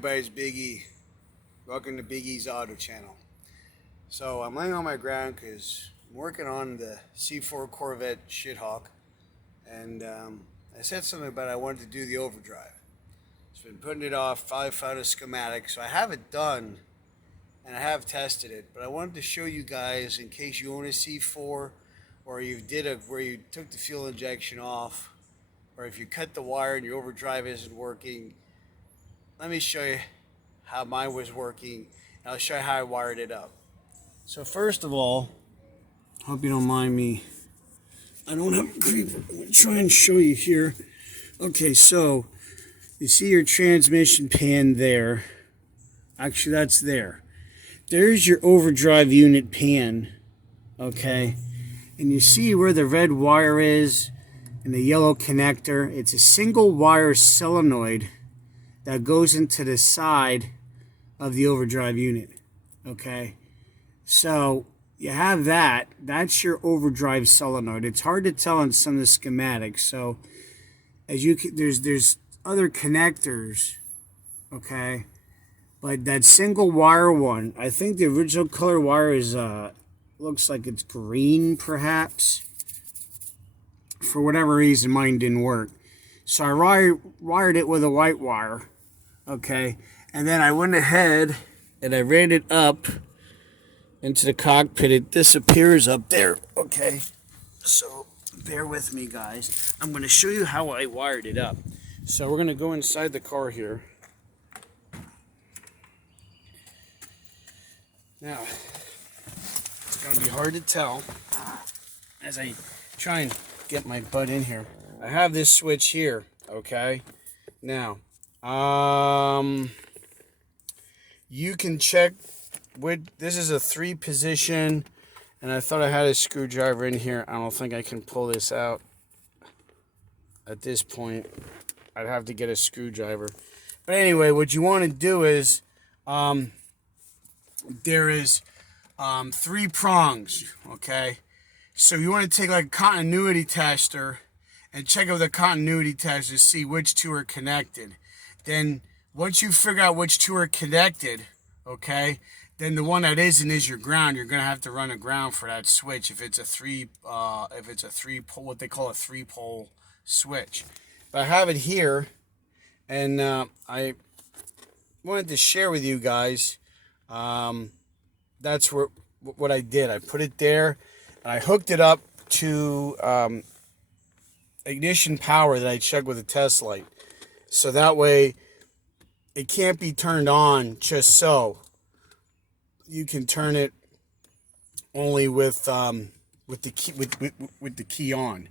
everybody, it's Big E. Welcome to Big E's Auto Channel. So I'm laying on my ground because I'm working on the C4 Corvette shithawk, and I said something about I wanted to do the overdrive. It's been putting it off. Finally found a schematic, so I have it done and I have tested it. But I wanted to show you guys in case you own a C4 or you where you took the fuel injection off, or if you cut the wire and your overdrive isn't working. Let me show you how mine was working, and I'll show you how I wired it up. So first of all, hope you don't mind me. I don't have a creeper. I'm going to try and show you here. Okay, so you see your transmission pan there. Actually, that's there. There's your overdrive unit pan, okay? And you see where the red wire is and the yellow connector. It's a single wire solenoid that goes into the side of the overdrive unit, okay? So you have that. That's your overdrive solenoid. It's hard to tell in some of the schematics. So as you can, there's other connectors, okay? But that single wire one, I think the original color wire is looks like it's green, perhaps. For whatever reason, mine didn't work. So I wired it with a white wire, okay? And then I went ahead and I ran it up into the cockpit. It disappears up there, okay? So bear with me, guys. I'm going to show you how I wired it up. So we're going to go inside the car here. Now, it's going to be hard to tell as I try and get my butt in here. I have this switch here, okay? Now, you can check this is a 3-position, and I thought I had a screwdriver in here. I don't think I can pull this out at this point. I'd have to get a screwdriver. But anyway, what you want to do is, there is 3 prongs, okay? So you want to take like a continuity tester and check out the continuity tester to see which 2 are connected. Then once you figure out which 2 are connected, okay, then the one that isn't is your ground. You're gonna have to run a ground for that switch if it's a 3-pole, what they call a 3-pole switch. But I have it here, and I wanted to share with you guys. That's what I did. I put it there, and I hooked it up to ignition power that I checked with a test light. So that way, it can't be turned on just so. You can turn it only with the key on.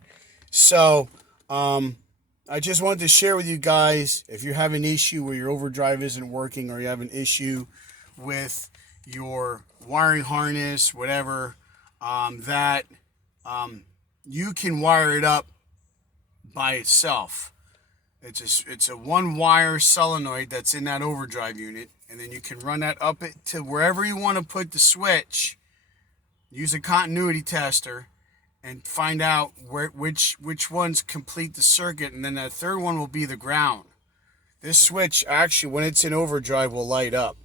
So I just wanted to share with you guys, if you have an issue where your overdrive isn't working, or you have an issue with your wiring harness, whatever, you can wire it up by itself. It's a 1-wire solenoid that's in that overdrive unit, and then you can run that up to wherever you want to put the switch. Use a continuity tester and find out which ones complete the circuit, and then that 3rd one will be the ground. This switch, actually, when it's in overdrive, will light up.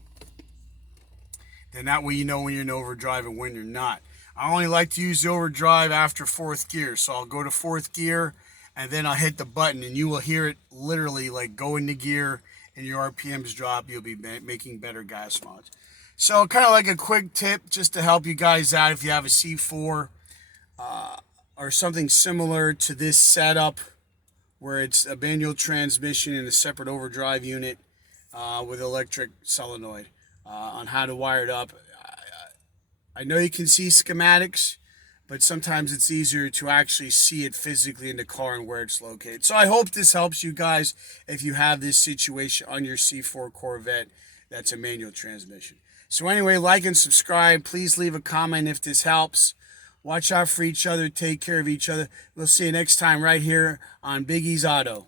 Then that way you know when you're in overdrive and when you're not. I only like to use the overdrive after 4th gear, so I'll go to 4th gear, and then I'll hit the button, and you will hear it literally like go into gear, and your RPMs drop. You'll be making better gas mileage. So kind of like a quick tip just to help you guys out if you have a C4 or something similar to this setup where it's a manual transmission and a separate overdrive unit with electric solenoid on how to wire it up. I know you can see schematics, but sometimes it's easier to actually see it physically in the car and where it's located. So I hope this helps you guys if you have this situation on your C4 Corvette that's a manual transmission. So anyway, like and subscribe. Please leave a comment if this helps. Watch out for each other. Take care of each other. We'll see you next time right here on Big E's Auto.